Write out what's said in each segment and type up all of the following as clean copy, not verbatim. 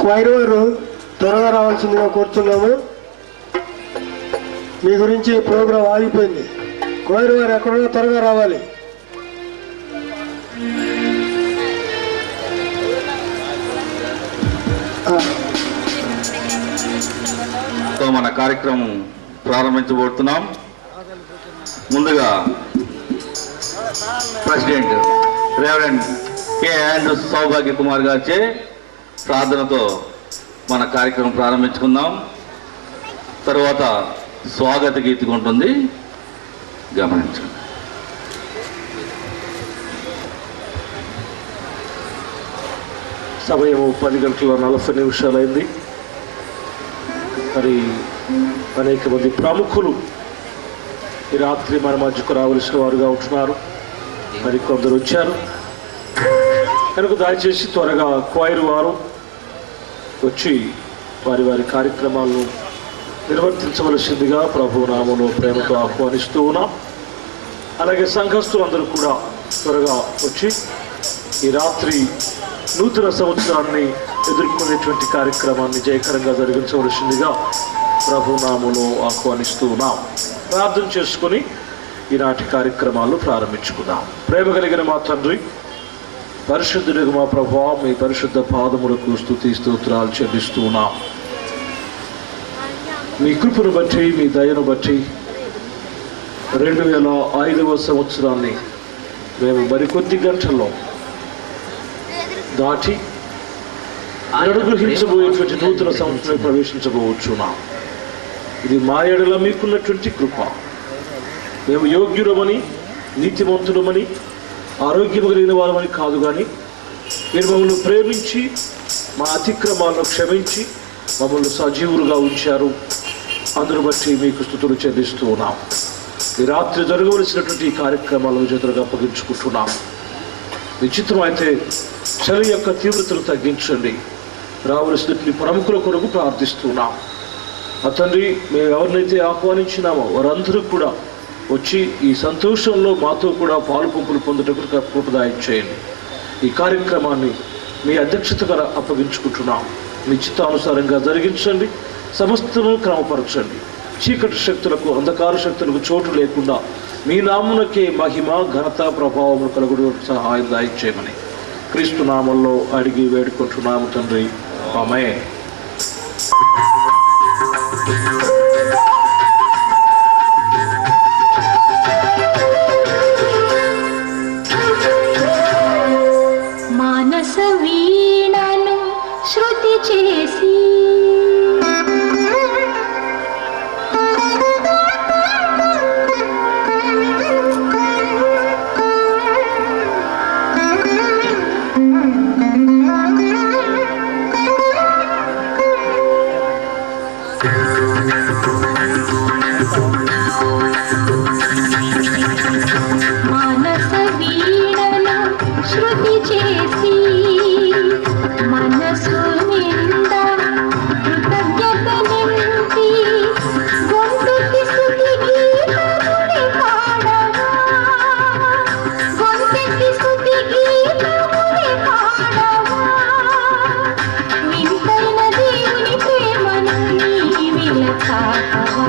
Choir వారు త్వరగా రావాల్సిందిగా కోరుతున్నాము. మీ గురించి ప్రోగ్రాం ఆగిపోయింది. క్వైర్ వారు ఎక్కడున్నా త్వరగా రావాలి. మన కార్యక్రమం ప్రారంభించబోతున్నాం. ముందుగా ప్రెసిడెంట్ రెవరెండ్ కె ఆండ్రూస్ సౌభాగ్య కుమార్ గారిచే ప్రార్థనతో మన కార్యక్రమం ప్రారంభించుకుందాం. తర్వాత స్వాగత గీతిక ఉంటుంది, గమనించండి. సమయం 10:40 మరి అనేక మంది ప్రముఖులు ఈ రాత్రి మన మధ్యకు రావలసిన వారుగా ఉంటున్నారు. మరి కొందరు వచ్చారు కనుక దయచేసి త్వరగా క్వైర్ వారు వచ్చి వారి వారి కార్యక్రమాలను నిర్వర్తించవలసిందిగా ప్రభు నామములో ప్రేమతో ఆహ్వానిస్తూ ఉన్నాం. అలాగే సంఘస్థులందరూ కూడా త్వరగా వచ్చి ఈ రాత్రి నూతన సంవత్సరాన్ని ఎదుర్కొనేటువంటి కార్యక్రమాన్ని జయకరంగా జరిగించవలసిందిగా ప్రభు నామములో ఆహ్వానిస్తూ ఉన్నాం. ప్రార్థన చేసుకుని ఈనాటి కార్యక్రమాలు ప్రారంభించుకుందాం. ప్రేమ కలిగిన మా తండ్రి, పరిశుద్ధుడిగా మా ప్రభువా, మీ పరిశుద్ధ పాదములకు స్తుతి స్తోత్రాలు చెల్లిస్తూ ఉన్నాం. మీ కృపను బట్టి, మీ దయను బట్టి 2005వ సంవత్సరాన్ని మేము మరికొద్ది గంటల్లో దాటి అనుగ్రహించబోయేటువంటి నూతన సంవత్సరం ప్రవేశించబోచున్నాం. ఇది మా ఎడల మీకున్నటువంటి కృప. మేము యోగ్యులమని, నీతిమంతులమని, ఆరోగ్యం కలిగిన వారమని కాదు, కానీ మీరు మమ్మల్ని ప్రేమించి మా అతిక్రమాలను క్షమించి మమ్మల్ని సజీవులుగా ఉంచారు. అందును బట్టి మీకు స్తుతులు చెల్లిస్తూ ఉన్నాం. ఈ రాత్రి జరగవలసినటువంటి ఈ కార్యక్రమాలను చేతులుగా అప్పగించుకుంటున్నాం. విచిత్రం అయితే చలి యొక్క తీవ్రతను తగ్గించండి. రావలసినటువంటి ప్రముఖుల కొరకు ప్రార్థిస్తున్నాం. తండ్రి, మేము ఎవరినైతే ఆహ్వానించినామో వారందరూ కూడా వచ్చి ఈ సంతోషంలో మాతో కూడా పాలు పంపులు పొందుటకు కృపదాయం చేయండి. ఈ కార్యక్రమాన్ని మీ అధ్యక్షతగా అప్పగించుకుంటున్నాం. మీ చిత్తానుసారంగా జరిగించండి. సమస్తము క్రమపరచండి. చీకటి శక్తులకు, అంధకార శక్తులకు చోటు లేకుండా మీ నామునకే మహిమ, ఘనత, ప్రభావము కలుగుడు సహాయం దాయిచ్చేయమని క్రీస్తు నామంలో అడిగి వేడుకుంటున్నాము తండ్రి. ఆమేన్. మానస వీణను శృతి చేసి మానస వీణను శృతి చేసి మనసు నిండా కృతజ్ఞత నింపి గొంతెత్తి స్తుతి గీతముని పాడగా, గొంతెత్తి స్తుతి గీతముని పాడగా, వింతైన దేవుని ప్రేమను నీవిల చాటవా,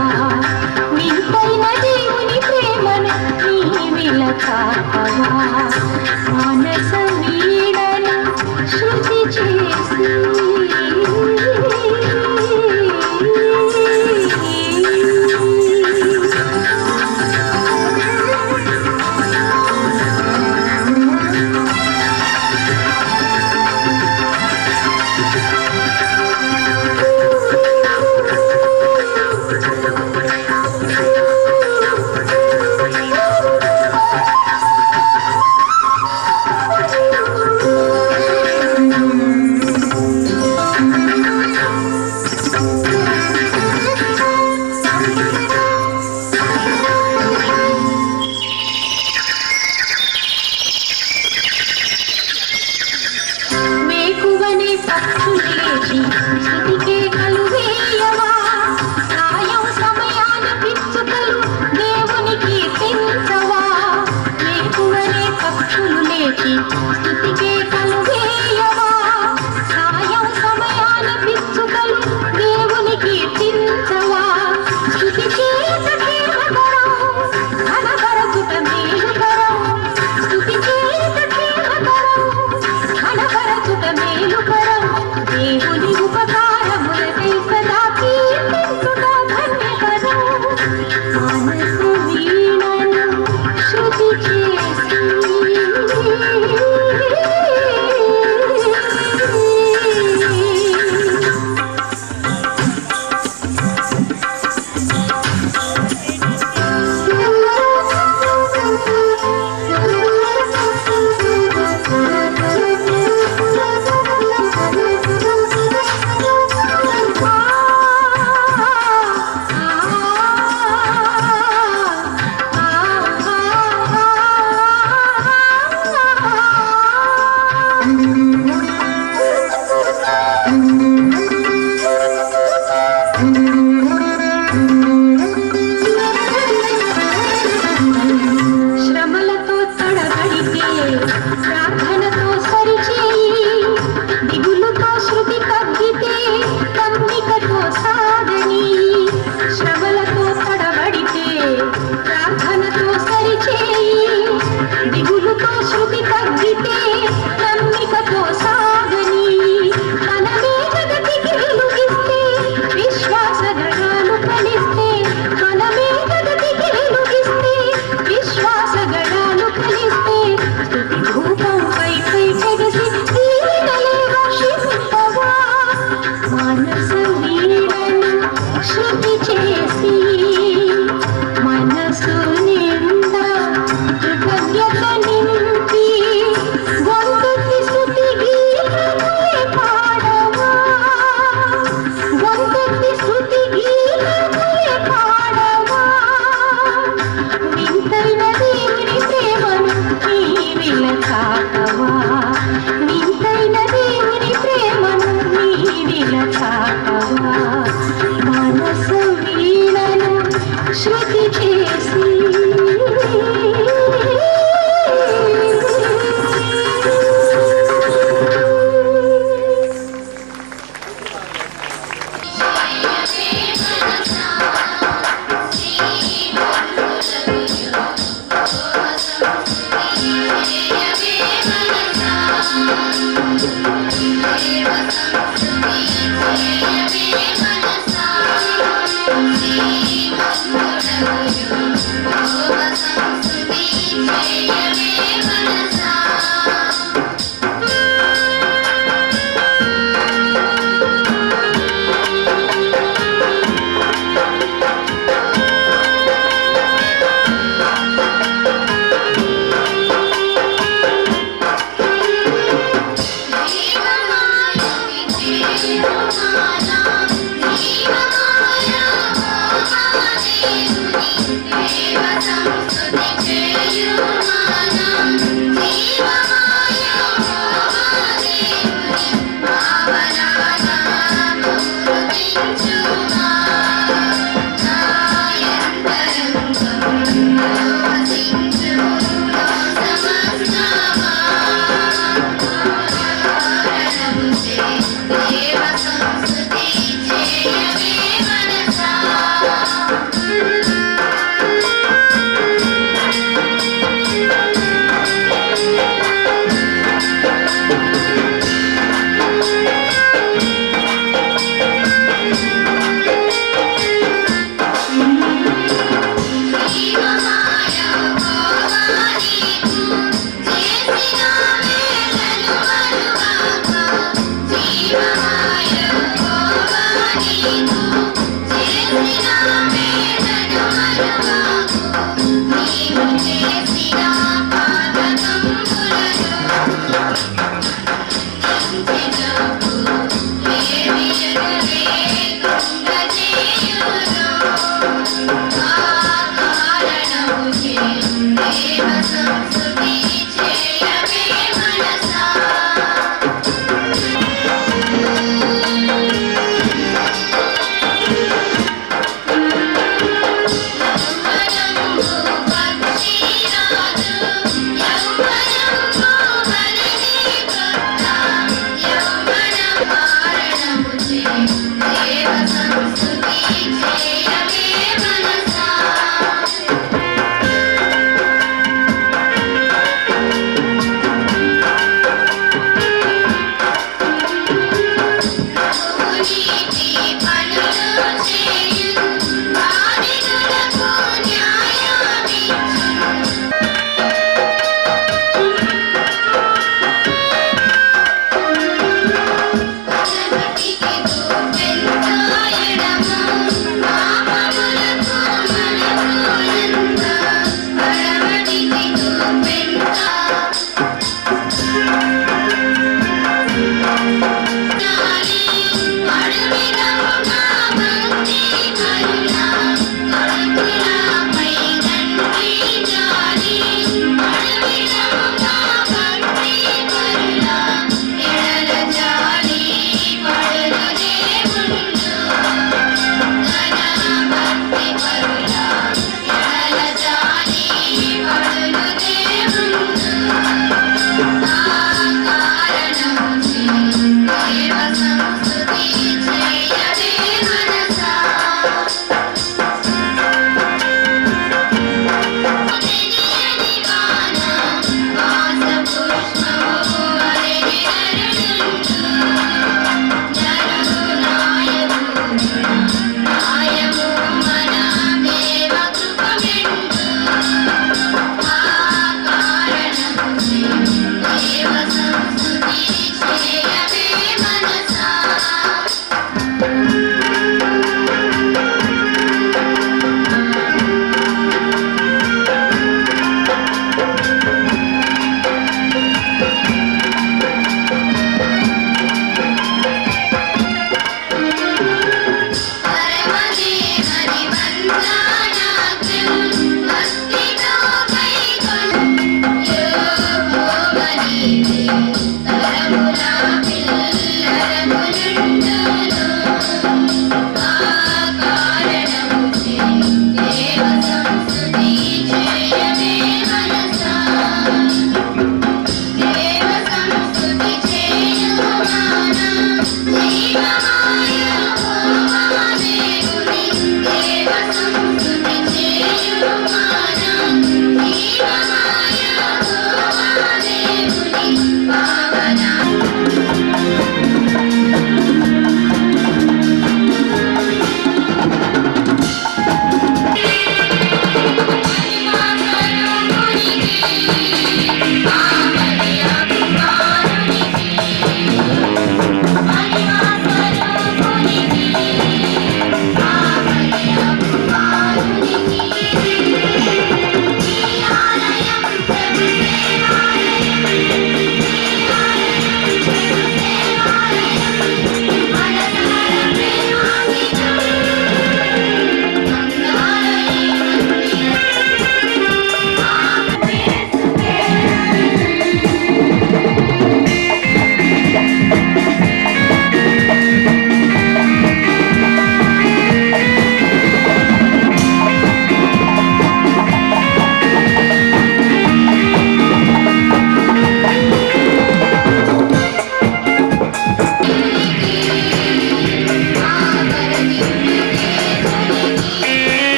వింతైన దేవుని ప్రేమను నీవిల చాటవా. మానస వీణను శృతి చేసి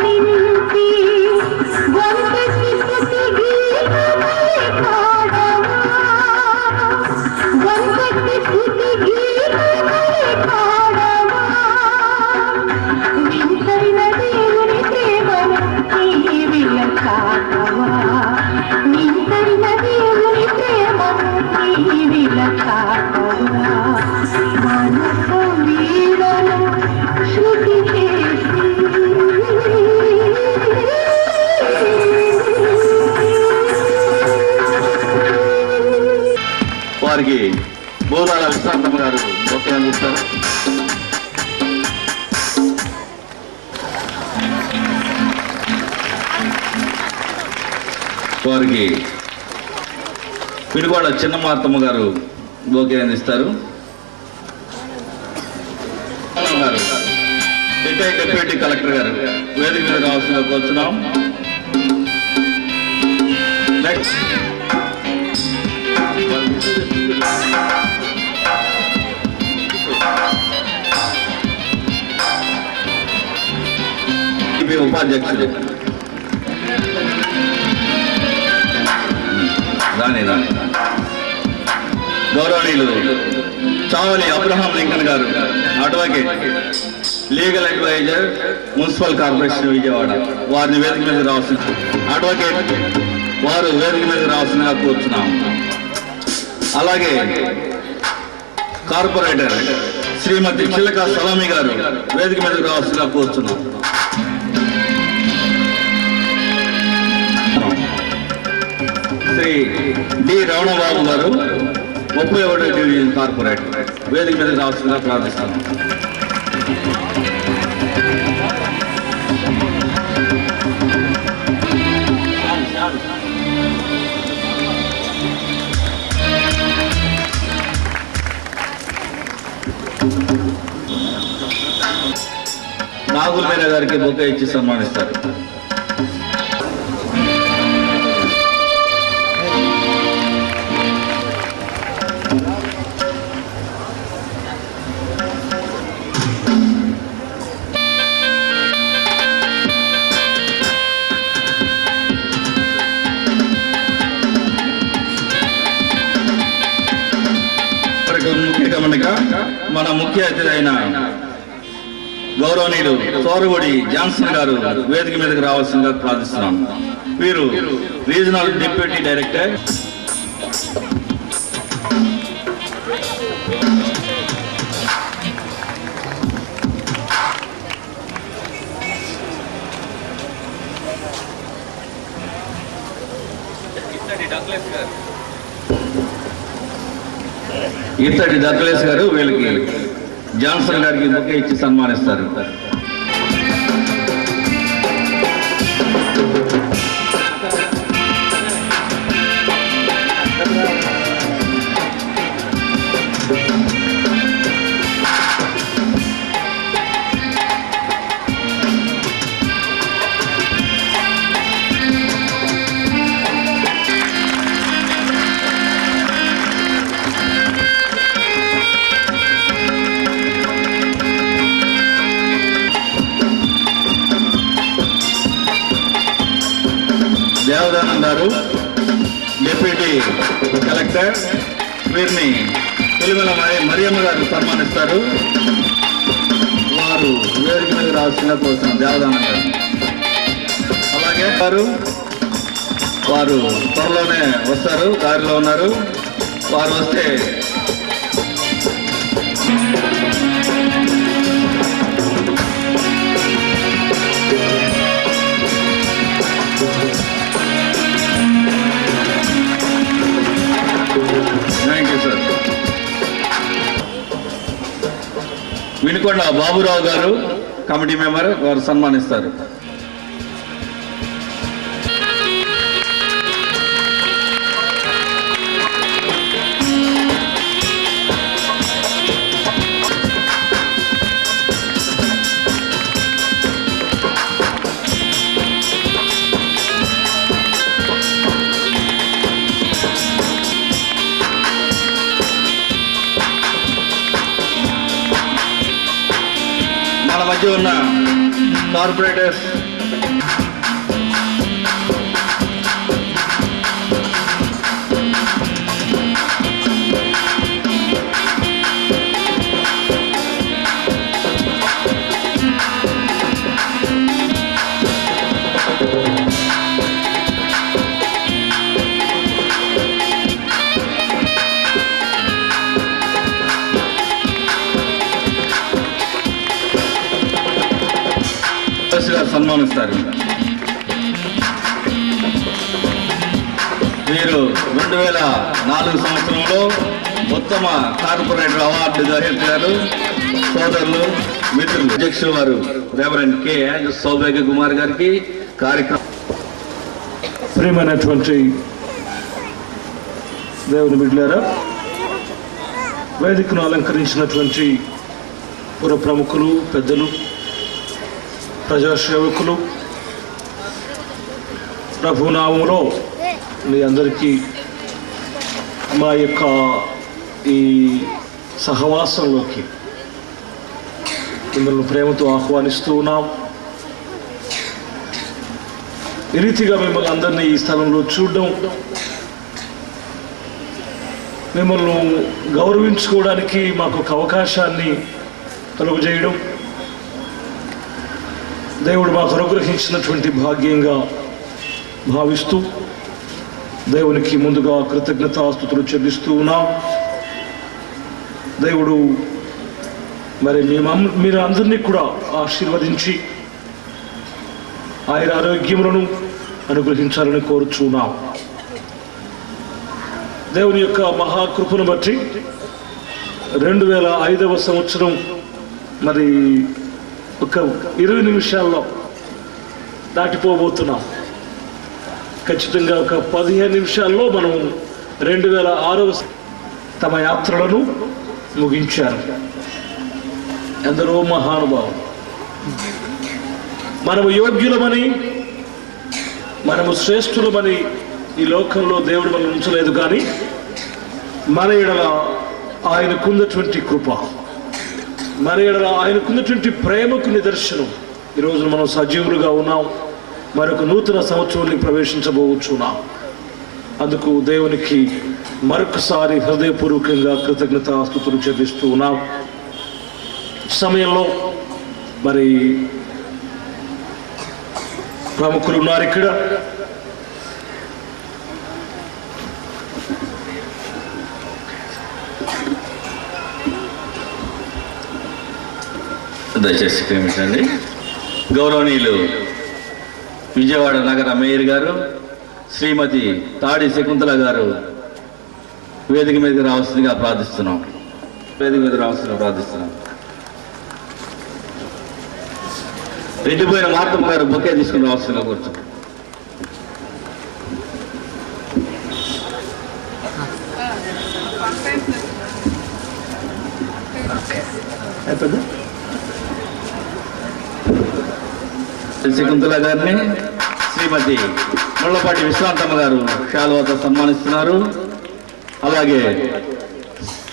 నింపి గొంతెత్తి స్తుతి గీతమై పాడవా గొంతెత్తి స్తుతి గీతమై పాడవా వింతైన దేవుని ప్రేమను నీవిల చాటవా వింతైన దేవుని ప్రేమను నీవిల చాటవా మనసు వీడను శృతి చేసి వారికి బోధాల విశ్రాంతమ్మ గారు ఒకే అందిస్తారు. వారికి పిడుగోడ చిన్నమార్తమ్మ గారు బోకే అందిస్తారు. రిటైర్డ్ డిప్యూటీ కలెక్టర్ గారు వేదిక మీద రావాల్సిన కోరుతున్నాం. నెక్స్ట్ ఉపాధ్యక్షుడు రాని గౌరవనీయులు చావలి అబ్రహాం లింకన్ గారు, advocate, legal adviser, municipal corporation Vijayawada, వారిని వేదిక మీద రావాల్సిన అడ్వకేట్ వారు వేదిక మీద రావాల్సిందిగా కూర్చున్నాం. అలాగే కార్పొరేటర్ శ్రీమతి చిల్లక సలామి గారు వేదిక మీద రావాల్సిందిగా కూర్చున్నాం. శ్రీ డి రమణబాబు గారు 31వ డివిజన్ కార్పొరేటర్ వేదిక మీద రావాల్సిందిగా ప్రార్థిస్తున్నాం. నాగుల మీరా గారికి బొకే ఇచ్చి సన్మానిస్తారు. ముఖ్య గమనిక, మన ముఖ్య అతిథి అయిన గౌరవనీయులు సోరగుడి జాన్సన్ గారు వేదిక మీదకి రావాల్సిందిగా ప్రార్థిస్తున్నాం. వీరు రీజనల్ డిప్యూటీ డైరెక్టర్. ఇత్తడి డగ్లెస్ గారు వీళ్ళకి జాన్సన్ గారికి బొకే ఇచ్చి సన్మానిస్తారు. దేవదానం గారు డిప్యూటీ కలెక్టర్, వీరిని పులివెల మరియమ్మ గారు సన్మానిస్తారు. వారు వేదిక మీద రావాల్సిన కోసం దేవదానం గారు. అలాగే వారు త్వరలోనే వస్తారు, దారిలో ఉన్నారు. వారు వస్తే వినుకొండ బాబురావు గారు కమిటీ మెంబర్, వారు సన్మానిస్తారు. మన మధ్య ఉన్న కార్పొరేటర్స్ సన్మానిస్తారు. వీరు 2004 సంవత్సరంలో ఉత్తమ కార్పొరేటర్ అవార్డు గ్రహీతలు సోదరులు మిత్రులు అధ్యక్షులు వారు రెవరెండ్ కె సౌభాగ్య కుమార్ గారికి కార్యక్రమం. ప్రియమైనటువంటి దేవుని బిడ్డలారా, వేదికను అలంకరించినటువంటి పుర ప్రముఖులు, పెద్దలు, ప్రజాసేవకులు, ప్రభునామంలో మీ అందరికీ మా యొక్క ఈ సహవాసంలోకి మిమ్మల్ని ప్రేమతో ఆహ్వానిస్తూ ఉన్నాం. ఈ రీతిగా మిమ్మల్ని అందరినీ ఈ స్థలంలో చూడడం, మిమ్మల్ని గౌరవించుకోవడానికి మాకు ఒక అవకాశాన్ని కలుగజేయడం దేవుడు మాకు అనుగ్రహించినటువంటి భాగ్యంగా భావిస్తూ దేవునికి ముందుగా కృతజ్ఞతాస్తుతులు చెల్లిస్తూ ఉన్నాం. దేవుడు మరి మీరు అందరినీ కూడా ఆశీర్వదించి ఆయన ఆరోగ్యములను అనుగ్రహించాలని కోరుచున్నాం. దేవుని యొక్క మహాకృపను బట్టి 2005వ సంవత్సరం మరి ఒక 20 నిమిషాల్లో దాటిపోబోతున్నాం. ఖచ్చితంగా ఒక 15 నిమిషాల్లో మనం 2006వ తమ యాత్రలను ముగించారు. ఎందరో మహానుభావులు. మనము యోగ్యులమని, మనము శ్రేష్ఠులమని ఈ లోకంలో దేవుడు మనం ఉంచలేదు, కానీ మన ఎడల ఆయనకున్నటువంటి కృప, మన ఎడల ఆయనకున్నటువంటి ప్రేమకు నిదర్శనం ఈరోజు మనం సజీవులుగా ఉన్నాం. మరొక నూతన సంవత్సరాన్ని ప్రవేశించబోచున్నాం. అందుకు దేవునికి మరొకసారి హృదయపూర్వకంగా కృతజ్ఞతాస్తుతులు చెల్లిస్తూ ఉన్నాం. సమయంలో మరి ప్రముఖులు ఉన్నారు ఇక్కడ. దయచేసి క్షమించండి. గౌరవనీయులు విజయవాడ నగర మేయర్ గారు శ్రీమతి తాడి శకుంతల గారు వేదిక మీదకి రావాల్సిందిగా ప్రార్థిస్తున్నాం. రెడ్డిపోయిన మార్తమ్మ గారు బొకే తీసుకుని రావాల్సిందిగా కూర్చున్నాం. శకుంతల గారిని శ్రీమతి ముళ్ళపాటి విశ్రాంతమ్మ గారు శాలువాతో సన్మానిస్తున్నారు. అలాగే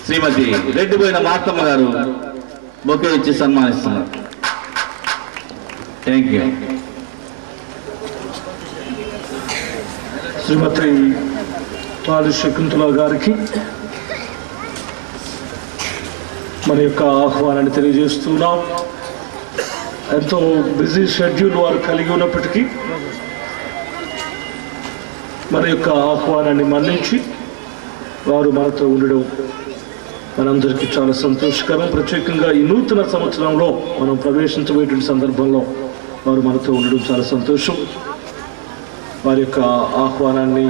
శ్రీమతి రెడ్డిపోయిన మార్తమ్మ గారు బొకే ఇచ్చి సన్మానిస్తున్నారు. Thank you. శ్రీమతి తాడి శకుంతల గారికి మన యొక్క ఆహ్వానాన్ని తెలియజేస్తున్నాం. ఎంతో బిజీ షెడ్యూల్ వారు కలిగి ఉన్నప్పటికీ మన యొక్క ఆహ్వానాన్ని మన్నించి వారు మనతో ఉండడం మనందరికీ చాలా సంతోషకరం. ప్రత్యేకంగా ఈ నూతన సంవత్సరంలో మనం ప్రవేశించబోయేటువంటి సందర్భంలో వారు మనతో ఉండడం చాలా సంతోషం. వారి యొక్క ఆహ్వానాన్ని,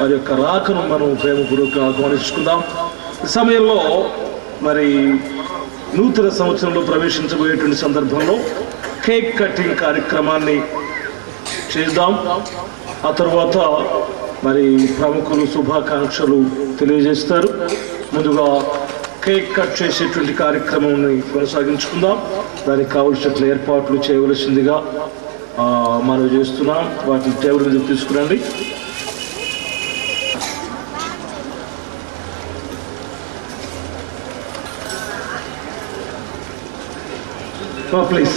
వారి యొక్క రాకను మనం ప్రేమపూర్వకంగా ఆహ్వానించుకుందాం. ఈ సమయంలో మరి నూతన సంవత్సరంలో ప్రవేశించబోయేటువంటి సందర్భంలో కేక్ కటింగ్ కార్యక్రమాన్ని చేద్దాం. ఆ తర్వాత మరి ప్రముఖులు శుభాకాంక్షలు తెలియజేస్తారు. ముందుగా కేక్ కట్ చేసేటువంటి కార్యక్రమాన్ని కొనసాగించుకుందాం. దానికి కావలసిన ఏర్పాట్లు చేయవలసిందిగా మనవి చేస్తున్నాం. వాటిని టేబుల్ మీద తీసుకురండి. ప్లీజ్.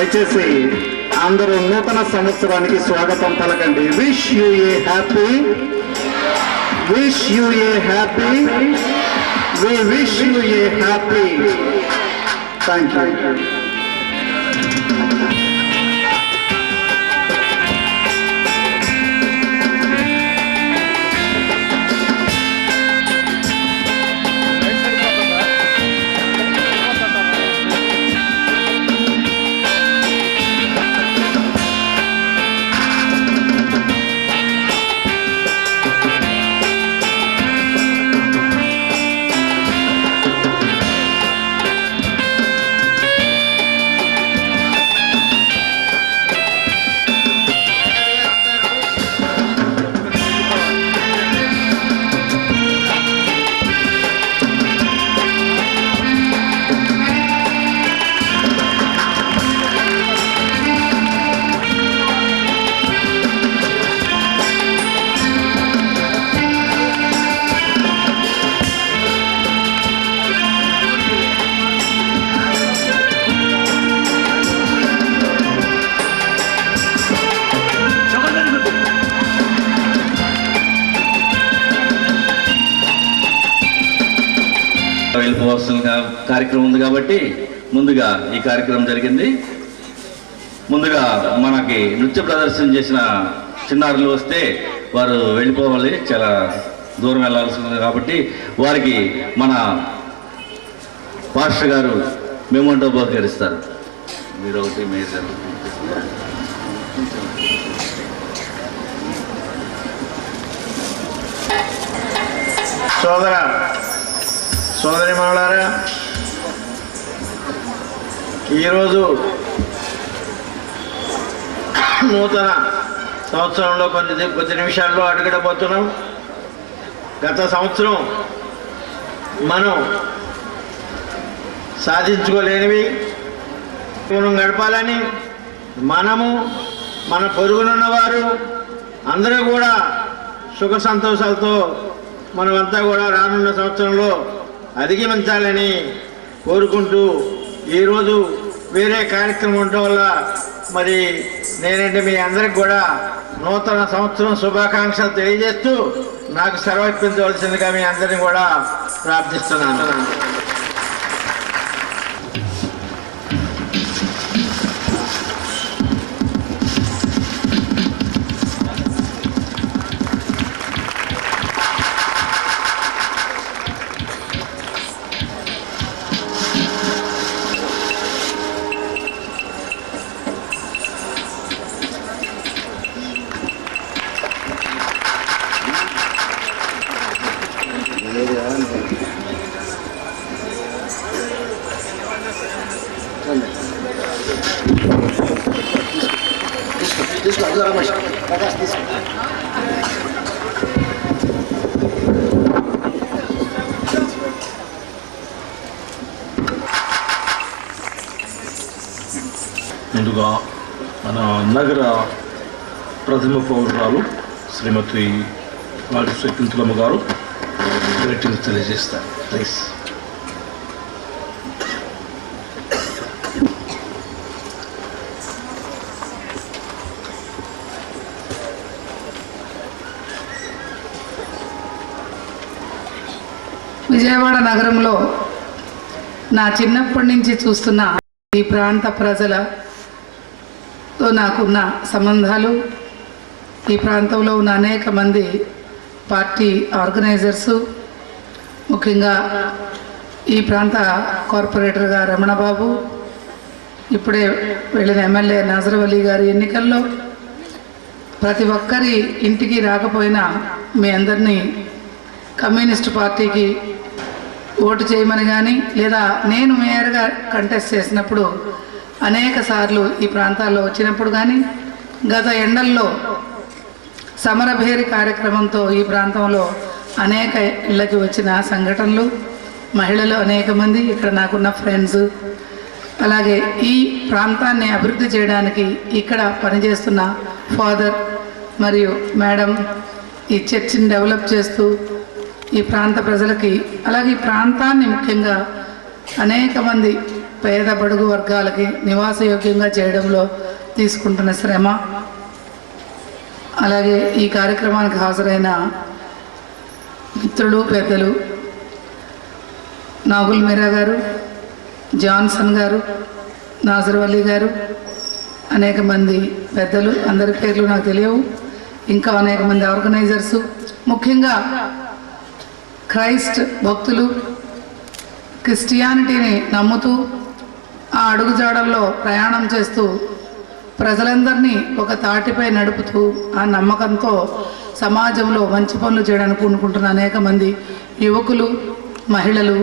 దయచేసి అందరూ నూతన సంవత్సరానికి స్వాగతం పలకండి. Wish you a happy, wish you a happy, we wish you a happy. Thank you. వెళ్ళిపోవాల్సిన కార్యక్రమం ఉంది కాబట్టి ముందుగా ఈ కార్యక్రమం జరిగింది. ముందుగా మనకి నృత్య ప్రదర్శన చేసిన చిన్నారులు వస్తే వారు వెళ్ళిపోవాలి, చాలా దూరం వెళ్ళాల్సింది కాబట్టి వారికి మన పాస్టర్ గారు మెమోంటో బహుకరిస్తారు. మీరు ఒకటి మేజర్ సోదర సోదరి మనులారా, ఈరోజు నూతన సంవత్సరంలో కొద్ది నిమిషాల్లో అడుగుడబోతున్నాం. గత సంవత్సరం మనం సాధించుకోలేనివి మనం గడపాలని మనము, మన పొరుగునున్నవారు అందరూ కూడా సుఖ సంతోషాలతో మనమంతా కూడా రానున్న సంవత్సరంలో అధిగమించాలని కోరుకుంటూ ఈరోజు వేరే కార్యక్రమం ఉండటం వల్ల మరి నేనంటే మీ అందరికి కూడా నూతన సంవత్సరం శుభాకాంక్షలు తెలియజేస్తూ నాకు సెలవు ఇప్పించవలసిందిగా మీ అందరినీ కూడా ప్రార్థిస్తున్నాను. ముందుగా మన నగర ప్రథమ పౌరురాలు శ్రీమతి వాడి శకుంతలమ్మ గారు గ్రీటింగ్స్ తెలియజేస్తారు. ప్లీజ్. విజయవాడ నగరంలో నా చిన్నప్పటి నుంచి చూస్తున్న ఈ ప్రాంత ప్రజలతో నాకున్న సంబంధాలు, ఈ ప్రాంతంలో ఉన్న అనేక మంది పార్టీ ఆర్గనైజర్సు, ముఖ్యంగా ఈ ప్రాంత కార్పొరేటర్గా రమణబాబు, ఇప్పుడే వెళ్ళిన ఎమ్మెల్యే నాజర్ అలీ గారి ఎన్నికల్లో ప్రతి ఒక్కరి ఇంటికి రాకపోయినా మీ అందరినీ కమ్యూనిస్ట్ పార్టీకి ఓటు చేయమని కానీ, లేదా నేను మేయర్గా కంటెస్ట్ చేసినప్పుడు అనేక సార్లు ఈ ప్రాంతాల్లో వచ్చినప్పుడు కానీ, గత ఎండల్లో సమరభేరి కార్యక్రమంతో ఈ ప్రాంతంలో అనేక ఇళ్ళకి వచ్చిన సంఘటనలు, మహిళలు అనేక మంది, ఇక్కడ నాకున్న ఫ్రెండ్స్, అలాగే ఈ ప్రాంతాన్ని అభివృద్ధి చేయడానికి ఇక్కడ పనిచేస్తున్న ఫాదర్ మరియు మేడం ఈ చర్చిని డెవలప్ చేస్తూ ఈ ప్రాంత ప్రజలకి, అలాగే ఈ ప్రాంతాన్ని ముఖ్యంగా అనేక మంది పేద బడుగు వర్గాలకి నివాసయోగ్యంగా చేయడంలో తీసుకుంటున్న శ్రమ, అలాగే ఈ కార్యక్రమానికి హాజరైన మిత్రులు, పెద్దలు, నాగుల్ మీరా గారు, జాన్సన్ గారు, నాజర్వల్లి గారు, అనేక మంది పెద్దలు, అందరి పేర్లు నాకు తెలియవు, ఇంకా అనేక మంది ఆర్గనైజర్సు, ముఖ్యంగా క్రైస్ట్ భక్తులు, క్రిస్టియానిటీని నమ్ముతూ ఆ అడుగుజాడల్లో ప్రయాణం చేస్తూ ప్రజలందరినీ ఒక తాటిపై నడుపుతూ ఆ నమ్మకంతో సమాజంలో మంచి పనులు చేయడానికి పూనుకుంటున్న అనేక మంది యువకులు, మహిళలు,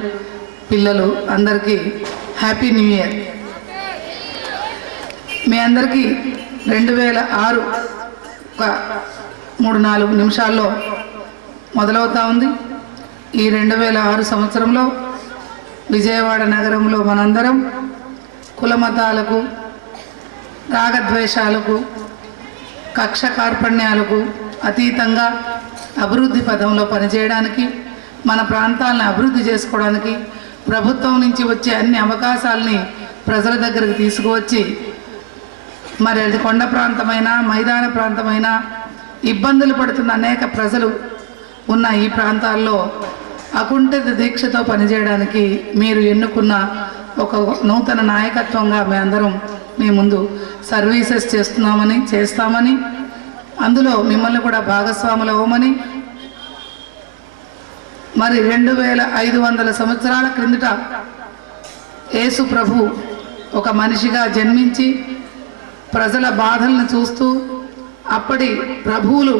పిల్లలు అందరికీ హ్యాపీ న్యూ ఇయర్. మీ అందరికీ 2006 ఒక 3-4 నిమిషాల్లో మొదలవుతా ఉంది. ఈ 2006 సంవత్సరంలో విజయవాడ నగరంలో మనందరం కులమతాలకు, రాగద్వేషాలకు, కక్ష కార్పణ్యాలకు అతీతంగా అభివృద్ధి పదంలో పనిచేయడానికి, మన ప్రాంతాలను అభివృద్ధి చేసుకోవడానికి, ప్రభుత్వం నుంచి వచ్చే అన్ని అవకాశాలని ప్రజల దగ్గరకు తీసుకువచ్చి, మరి అది కొండ ప్రాంతమైనా మైదాన ప్రాంతమైనా ఇబ్బందులు పడుతున్న అనేక ప్రజలు ఉన్న ఈ ప్రాంతాల్లో అకుంఠిత దీక్షతో పనిచేయడానికి మీరు ఎన్నుకున్న ఒక నూతన నాయకత్వంగా మేము అందరం మీ ముందు సర్వీసెస్ చేస్తామని, అందులో మిమ్మల్ని కూడా భాగస్వాములు అవ్వమని, మరి 2500 సంవత్సరాల క్రిందట యేసు ప్రభు ఒక మనిషిగా జన్మించి ప్రజల బాధల్ని చూస్తూ, అప్పటి ప్రభువులు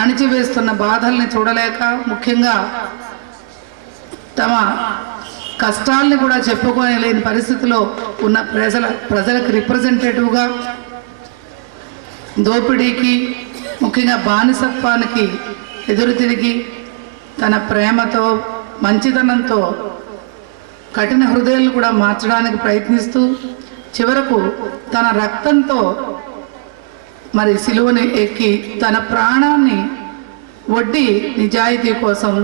అణిచివేస్తున్న బాధల్ని చూడలేక, ముఖ్యంగా తమ కష్టాల్ని కూడా చెప్పుకొని లేని పరిస్థితిలో ఉన్న ప్రజలకు రిప్రజెంటేటివ్గా దోపిడీకి, ముఖ్యంగా బానిసత్వానికి ఎదురు తిరిగి తన ప్రేమతో, మంచితనంతో కఠిన హృదయాలను కూడా మార్చడానికి ప్రయత్నిస్తూ చివరకు తన రక్తంతో మరి సిలువని ఎక్కి తన ప్రాణాన్ని ఒడ్డి నిజాయితీ కోసం,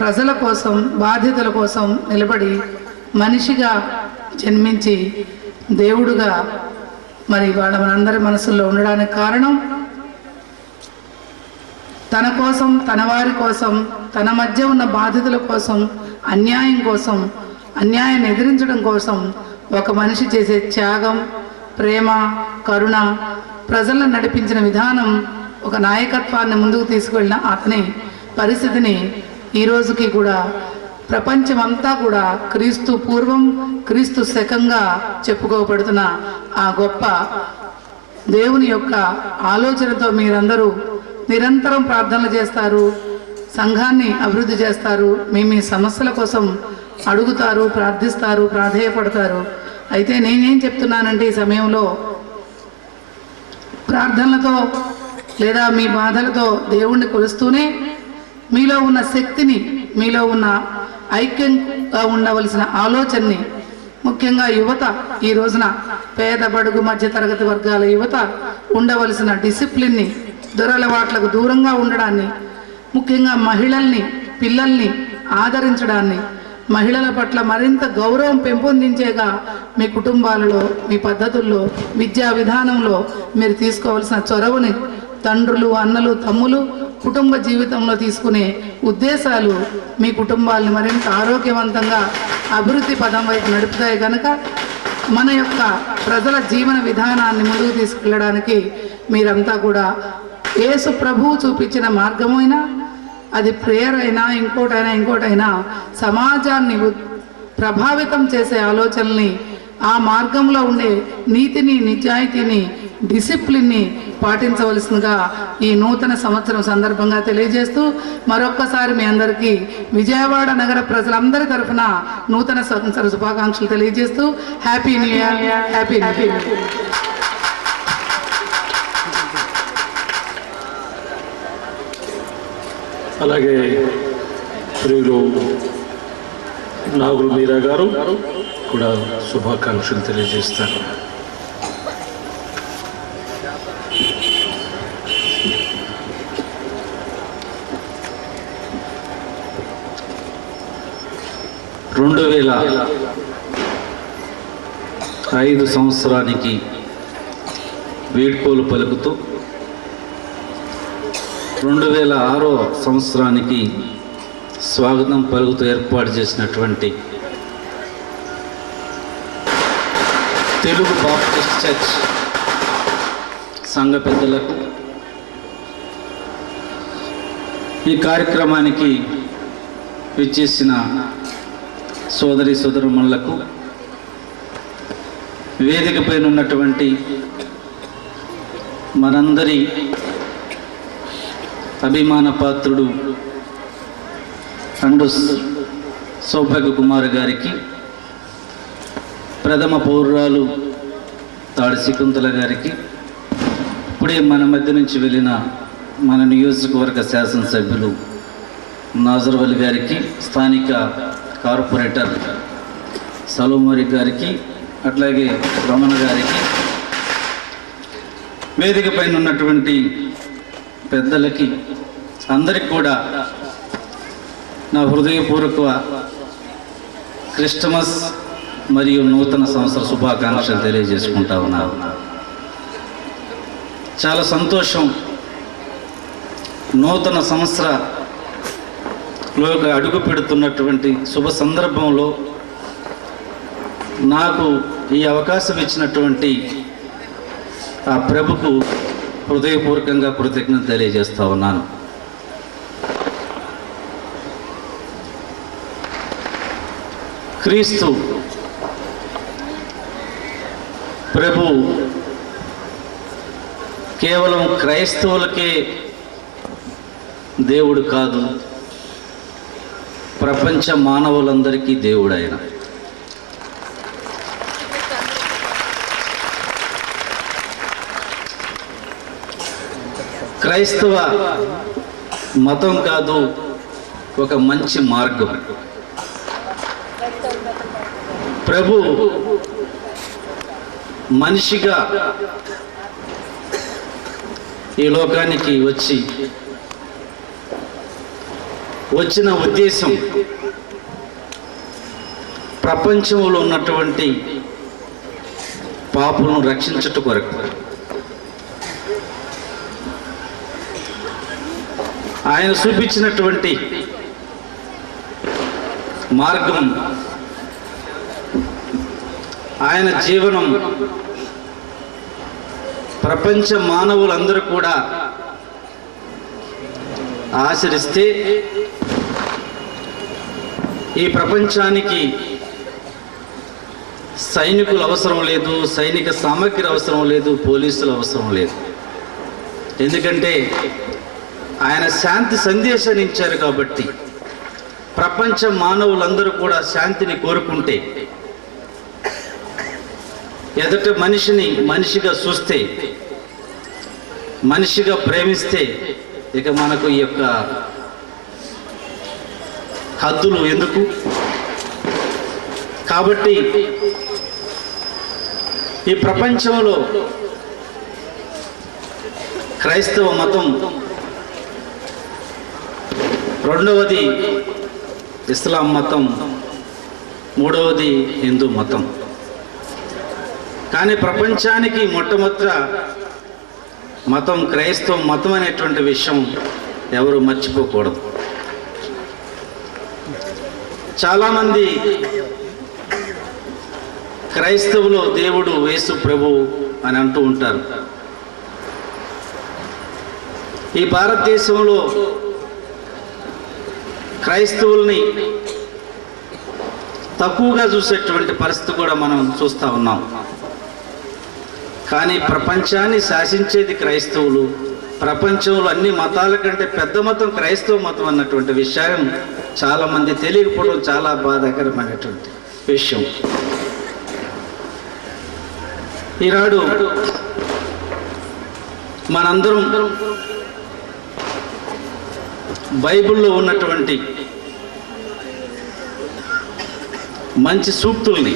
ప్రజల కోసం, బాధ్యతల కోసం నిలబడి మనిషిగా జన్మించి దేవుడుగా మరి వాళ్ళ మనందరి మనసుల్లో ఉండడానికి కారణం తన కోసం, తన వారి కోసం, తన మధ్య ఉన్న బాధ్యతల కోసం, అన్యాయం కోసం, అన్యాయాన్ని ఎదిరించడం కోసం ఒక మనిషి చేసే త్యాగం, ప్రేమ, కరుణ, ప్రజలను నడిపించిన విధానం, ఒక నాయకత్వాన్ని ముందుకు తీసుకువెళ్ళిన అతని పరిస్థితిని ఈ రోజుకి కూడా ప్రపంచమంతా కూడా క్రీస్తు పూర్వం, క్రీస్తు శకంగా చెప్పుకోబడుతున్న ఆ గొప్ప దేవుని యొక్క ఆలోచనతో మీరందరూ నిరంతరం ప్రార్థనలు చేస్తారు, సంఘాన్ని అభివృద్ధి చేస్తారు, మీ సమస్యల కోసం అడుగుతారు, ప్రార్థిస్తారు, ప్రాధేయపడతారు. అయితే నేనేం చెప్తున్నానంటే ఈ సమయంలో ప్రార్థనలతో లేదా మీ బాధలతో దేవుణ్ణి కొలుస్తూనే మీలో ఉన్న శక్తిని, మీలో ఉన్న ఐక్యంగా ఉండవలసిన ఆలోచనని, ముఖ్యంగా యువత ఈ రోజున పేద బడుగు మధ్య తరగతి వర్గాల యువత ఉండవలసిన డిసిప్లిన్ని, దురలవాట్లకు దూరంగా ఉండడాన్ని, ముఖ్యంగా మహిళల్ని, పిల్లల్ని ఆదరించడాన్ని, మహిళల పట్ల మరింత గౌరవం పెంపొందించేగా మీ కుటుంబాలలో, మీ పద్ధతుల్లో, విద్యా విధానంలో మీరు తీసుకోవాల్సిన చొరవని తండ్రులు, అన్నలు, తమ్ములు కుటుంబ జీవితంలో తీసుకునే ఉద్దేశాలు మీ కుటుంబాలను మరింత ఆరోగ్యవంతంగా అభివృద్ధి పదం వైపు నడుపుతాయి కనుక మన యొక్క ప్రజల జీవన విధానాన్ని ముందుకు తీసుకెళ్ళడానికి మీరంతా కూడా యేసు ప్రభువు చూపించిన మార్గమైనా, అది ప్రేయర్ అయినా, ఇంకోటైనా సమాజాన్ని ప్రభావితం చేసే ఆలోచనల్ని, ఆ మార్గంలో ఉండే నీతిని, నిజాయితీని, డిసిప్లిన్ని పాటించవలసిందిగా ఈ నూతన సంవత్సరం సందర్భంగా తెలియజేస్తూ మరొక్కసారి మీ అందరికీ విజయవాడ నగర ప్రజలందరి తరఫున నూతన సంవత్సర శుభాకాంక్షలు తెలియజేస్తూ happy new year, happy new year. అలాగే ప్రియులు నాగుల్ మీరా గారు కూడా శుభాకాంక్షలు తెలియజేస్తారు. 5 సంవత్సరానికి వీడ్కోలు పలుకుతూ 2006 సంవత్సరానికి స్వాగతం పలుకుతూ ఏర్పాటు చేసినటువంటి తెలుగు బాప్టిస్ట్ చర్చ్ సంఘ పెద్దలకు, ఈ కార్యక్రమానికి విచ్చేసిన సోదరి సోదరుమణులకు, వేదిక పైన ఉన్నటువంటి మనందరి అభిమాన పాత్రుడు అండు సౌభాగ్య కుమార్ గారికి, ప్రథమ పౌరురాలు తాడి శకుంతల గారికి, ఇప్పుడే మన మధ్య నుంచి వెళ్ళిన మన నియోజకవర్గ శాసనసభ్యులు నాజర్వలి గారికి, స్థానిక కార్పొరేటర్ సలోమరి గారికి, అట్లాగే రమణ గారికి, వేదిక పైన ఉన్నటువంటి పెద్దలకి అందరికి కూడా నా హృదయపూర్వక క్రిస్టమస్ మరియు నూతన సంవత్సర శుభాకాంక్షలు తెలియజేసుకుంటా ఉన్నాను. చాలా సంతోషం. నూతన సంవత్సరంలో అడుగు పెడుతున్నటువంటి శుభ సందర్భంలో నాకు ఈ అవకాశం ఇచ్చినటువంటి ఆ ప్రభుకు హృదయపూర్వకంగా కృతజ్ఞత తెలియజేస్తా ఉన్నాను. క్రీస్తు ప్రభు కేవలం క్రైస్తవులకే దేవుడు కాదు, ప్రపంచ మానవులందరికీ దేవుడు ఆయన. క్రైస్తవ మతం కాదు, ఒక మంచి మార్గం. ప్రభు మనిషిగా ఈ లోకానికి వచ్చిన ఉద్దేశం ప్రపంచంలో ఉన్నటువంటి పాపులను రక్షించుట కొరకు. ఆయన చూపించినటువంటి మార్గం, ఆయన జీవనం ప్రపంచ మానవులందరూ కూడా ఆచరిస్తే ఈ ప్రపంచానికి సైనికులు అవసరం లేదు, సైనిక సామగ్రి అవసరం లేదు, పోలీసులు అవసరం లేదు. ఎందుకంటే ఆయన శాంతి సందేశాన్ని ఇచ్చారు కాబట్టి. ప్రపంచ మానవులందరూ కూడా శాంతిని కోరుకుంటే, ఎదుట మనిషిని మనిషిగా చూస్తే, మనిషిగా ప్రేమిస్తే ఇక మనకు ఈ యొక్క హద్దులు ఎందుకు? కాబట్టి ఈ ప్రపంచంలో క్రైస్తవ మతం, రెండవది ఇస్లాం మతం, మూడవది హిందూ మతం. కానీ ప్రపంచానికి మొట్టమొదట మతం క్రైస్తవ మతం అనేటువంటి విషయం ఎవరు మర్చిపోకూడదు. చాలామంది క్రైస్తవులు దేవుడు యేసు ప్రభు అని అంటూ ఉంటారు. ఈ భారతదేశంలో క్రైస్తవుల్ని తక్కువగా చూసేటువంటి పరిస్థితి కూడా మనం చూస్తూ ఉన్నాం. కానీ ప్రపంచాన్ని శాసించేది క్రైస్తవులు. ప్రపంచంలో అన్ని మతాల కంటే పెద్ద మతం క్రైస్తవ మతం అన్నటువంటి విషయం చాలామంది తెలియకపోవడం చాలా బాధాకరమైనటువంటి విషయం. ఈనాడు మనందరం బైబిల్లో ఉన్నటువంటి మంచి సూక్తుల్ని,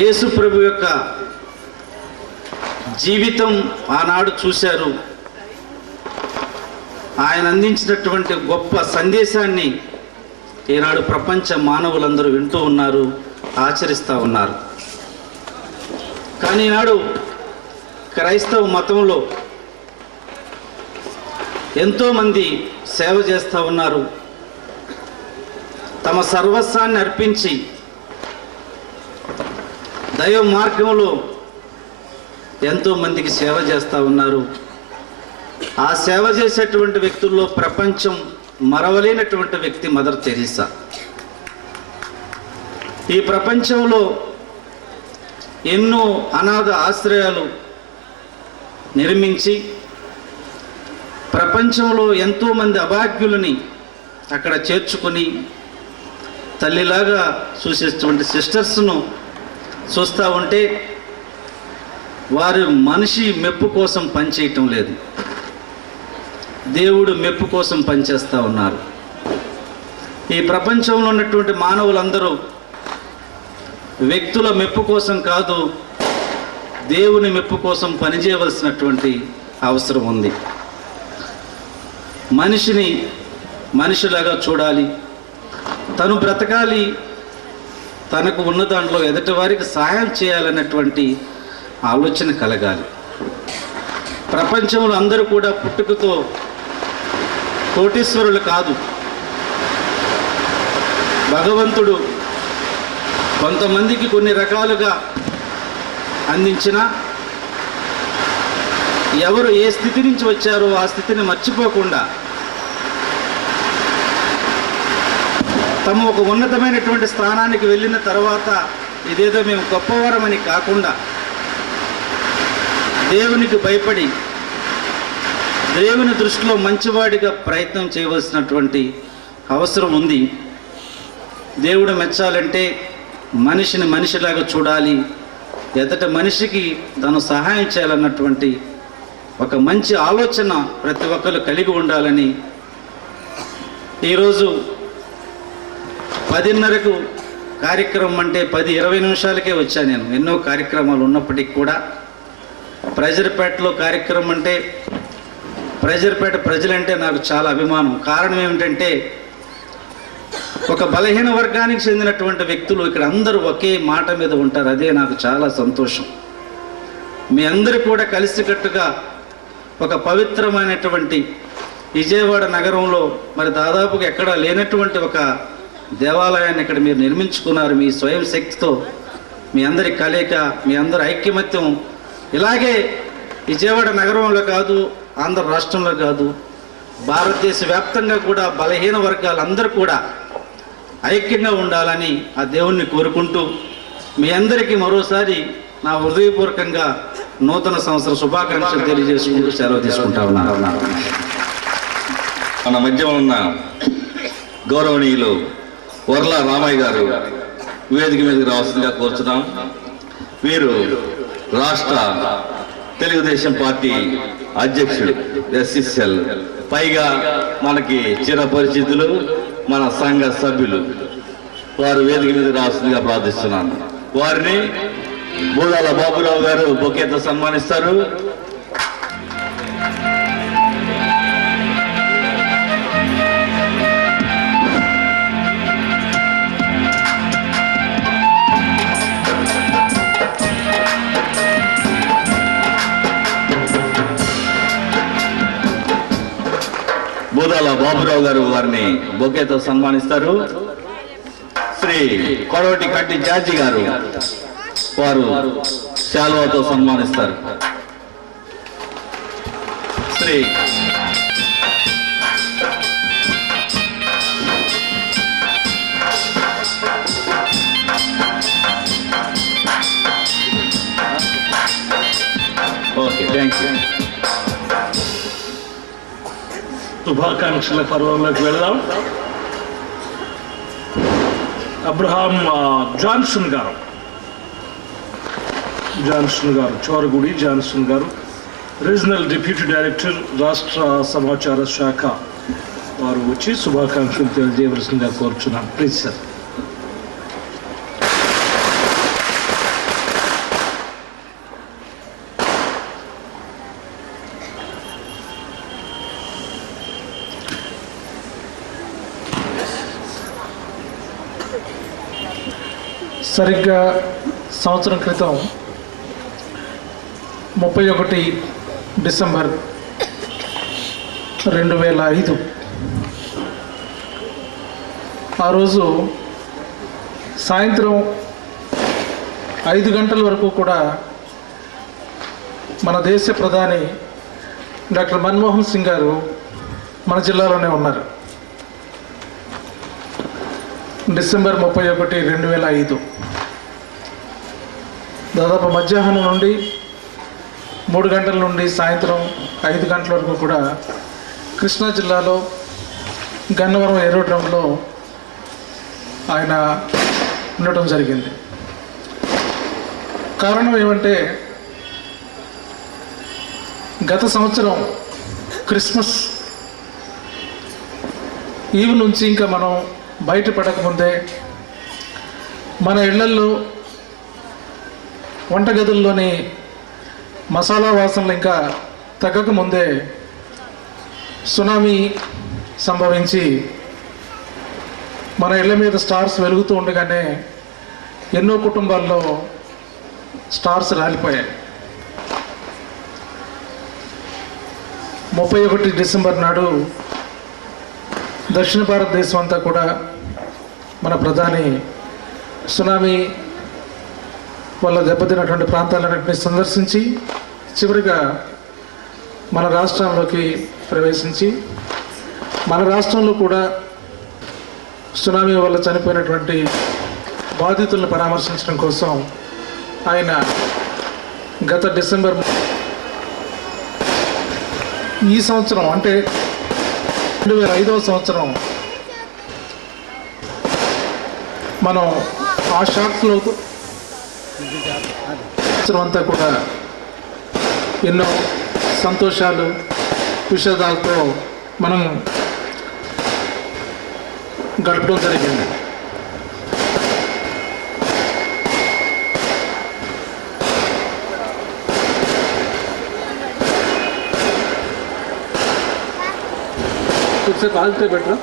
యేసు ప్రభు యొక్క జీవితం ఆనాడు చూశారు. ఆయన అందించినటువంటి గొప్ప సందేశాన్ని ఈనాడు ప్రపంచ మానవులందరూ వింటూ ఉన్నారు, ఆచరిస్తూ ఉన్నారు. కానీ ఈనాడు క్రైస్తవ మతంలో ఎంతోమంది సేవ చేస్తూ ఉన్నారు. తమ సర్వస్వాన్ని అర్పించి దైవ మార్గంలో ఎంతోమందికి సేవ చేస్తూ ఉన్నారు. ఆ సేవ చేసేటువంటి వ్యక్తుల్లో ప్రపంచం మరవలేనటువంటి వ్యక్తి మదర్ తెరీసా. ఈ ప్రపంచంలో ఎన్నో అనాథ ఆశ్రయాలు నిర్మించి ప్రపంచంలో ఎంతోమంది అభాగ్యులని అక్కడ చేర్చుకొని తల్లిలాగా చూసేటువంటి సిస్టర్స్ను చూస్తూ ఉంటే వారు మనిషి మెప్పు కోసం పనిచేయటం లేదు, దేవుడు మెప్పు కోసం పనిచేస్తూ ఉన్నారు. ఈ ప్రపంచంలో ఉన్నటువంటి మానవులందరూ వ్యక్తుల మెప్పు కోసం కాదు, దేవుని మెప్పు కోసం పనిచేయవలసినటువంటి అవసరం ఉంది. మనిషిని మనిషిలాగా చూడాలి, తను బ్రతకాలి, తనకు ఉన్న దాంట్లో ఎదుటి వారికి సహాయం చేయాలన్నటువంటి ఆలోచన కలగాలి. ప్రపంచంలో అందరూ కూడా పుట్టుకతో కోటీశ్వరులు కాదు. భగవంతుడు కొంతమందికి కొన్ని రకాలుగా అందించినా ఎవరు ఏ స్థితి నుంచి వచ్చారో ఆ స్థితిని మర్చిపోకుండా తమ ఒక ఉన్నతమైనటువంటి స్థానానికి వెళ్ళిన తర్వాత ఇదేదో మేము గొప్పవారమని కాకుండా దేవునికి భయపడి దేవుని దృష్టిలో మంచివాడిగా ప్రయత్నం చేయవలసినటువంటి అవసరం ఉంది. దేవుడు మెచ్చాలంటే మనిషిని మనిషిలాగా చూడాలి, ఎదట మనిషికి తను సహాయం చేయాలన్నటువంటి ఒక మంచి ఆలోచన ప్రతి ఒక్కరు కలిగి ఉండాలని ఈరోజు 10:30కు కార్యక్రమం అంటే 10-20 నిమిషాలకే వచ్చాను నేను. ఎన్నో కార్యక్రమాలు ఉన్నప్పటికీ కూడా ప్రెజర్పేటలో కార్యక్రమం అంటే ప్రెజర్పేట ప్రజలంటే నాకు చాలా అభిమానం. కారణం ఏమిటంటే ఒక బలహీన వర్గానికి చెందినటువంటి వ్యక్తులు ఇక్కడ అందరూ ఒకే మాట మీద ఉంటారు. అదే నాకు చాలా సంతోషం. మీ అందరూ కూడా కలిసికట్టుగా ఒక పవిత్రమైనటువంటి విజయవాడ నగరంలో మరి దాదాపుగా ఎక్కడా లేనటువంటి ఒక దేవాలయాన్ని ఇక్కడ మీరు నిర్మించుకున్నారు. మీ స్వయం శక్తితో మీ అందరి కలయిక, మీ అందరి ఐక్యమత్యం ఇలాగే విజయవాడ నగరంలో కాదు, ఆంధ్ర రాష్ట్రంలో కాదు, భారతదేశ వ్యాప్తంగా కూడా బలహీన వర్గాలందరూ కూడా ఐక్యంగా ఉండాలని ఆ దేవుణ్ణి కోరుకుంటూ మీ అందరికీ మరోసారి నా హృదయపూర్వకంగా నూతన సంవత్సర శుభాకాంక్షలు తెలియజేసుకుంటూ సెలవు తీసుకుంటా ఉన్నాను. మన మధ్య ఉన్న గౌరవనీయులు వర్ల రామయ్య గారు వేదిక మీదకి రావాల్సిందిగా కోరుచున్నాం. వీరు రాష్ట్ర తెలుగుదేశం పార్టీ అధ్యక్షుడు SSL, పైగా మనకి చిరపరిచితులు, మన సంఘ సభ్యులు. వారు వేదిక మీద రావాల్సిందిగా ప్రార్థిస్తున్నాను. వారిని బూదాల బాబురావు గారు బొకేతో సన్మానిస్తారు. బూదాల బాబురావు గారు వారిని బొకేతో సన్మానిస్తారు. శ్రీ కొడవటి కట్టి జార్జి గారు వారు శాలువాతో సన్మానిస్తారు. Shri okay, thank you. శుభాకాంక్షల పర్వంలోకి వెళదాం. అబ్రహాం జాన్సన్ గారు చోరగుడి జాన్సన్ గారు, రీజనల్ డిప్యూటీ డైరెక్టర్ రాష్ట్ర సమాచార శాఖ, వారు వచ్చి శుభాకాంక్షలు తెలియజేయవలసిందిగా కోరుచున్నాం. Please sir. సరిగ్గా సంవత్సరం క్రితం 31 డిసెంబర్ 2005 ఆ రోజు సాయంత్రం 5 గంటల వరకు కూడా మన దేశ ప్రధాని డాక్టర్ మన్మోహన్ సింగ్ గారు మన జిల్లాలోనే ఉన్నారు. డిసెంబర్ 31, 2005 దాదాపు మధ్యాహ్నం నుండి 3 గంటల నుండి సాయంత్రం 5 గంటల వరకు కూడా కృష్ణా జిల్లాలో గన్నవరం ఏరోడ్రంలో ఆయన ఉండటం జరిగింది. కారణం ఏమంటే గత సంవత్సరం క్రిస్మస్ ఈవ్ నుంచి ఇంకా మనం బయటపడకముందే మన ఇళ్లల్లో వంటగదుల్లోని మసాలా వాసనలు ఇంకా తగ్గకముందే సునామీ సంభవించి మన ఇళ్ల మీద స్టార్స్ వెలుగుతూ ఉండగానే ఎన్నో కుటుంబాల్లో స్టార్స్ రాలిపోయాయి. 31 డిసెంబర్ నాడు దక్షిణ భారతదేశం అంతా కూడా మన ప్రధాని సునామీ వల్ల దెబ్బతిన్నటువంటి ప్రాంతాలన్నింటినీ సందర్శించి చివరిగా మన రాష్ట్రంలోకి ప్రవేశించి మన రాష్ట్రంలో కూడా సునామీ వల్ల చనిపోయినటువంటి బాధితులను పరామర్శించడం కోసం ఆయన గత డిసెంబర్ ఈ సంవత్సరం అంటే 2005వ సంవత్సరం మనం ఆ షాక్లో సంవత్సరం అంతా కూడా ఎన్నో సంతోషాలు విషాదాలతో మనం గడపడం జరిగింది. కొంచెం ఆగితే బెటర్.